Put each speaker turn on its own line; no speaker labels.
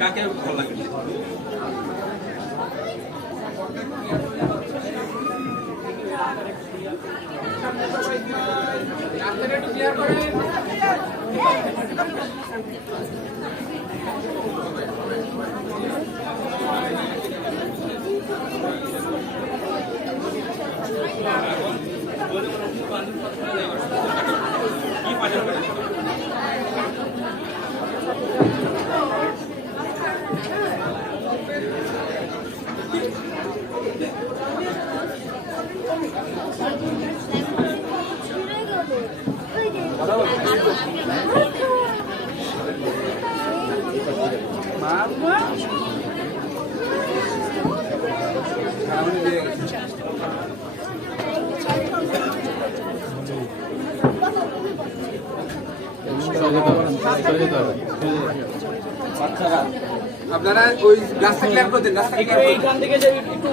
কাকে ভাল লাগে রাস্তাটা একটু ক্লিয়ার করেন Mama.
আপনারা ওই রাস্তা ক্লিয়ার করে দিন রাস্তা
ক্লিয়ার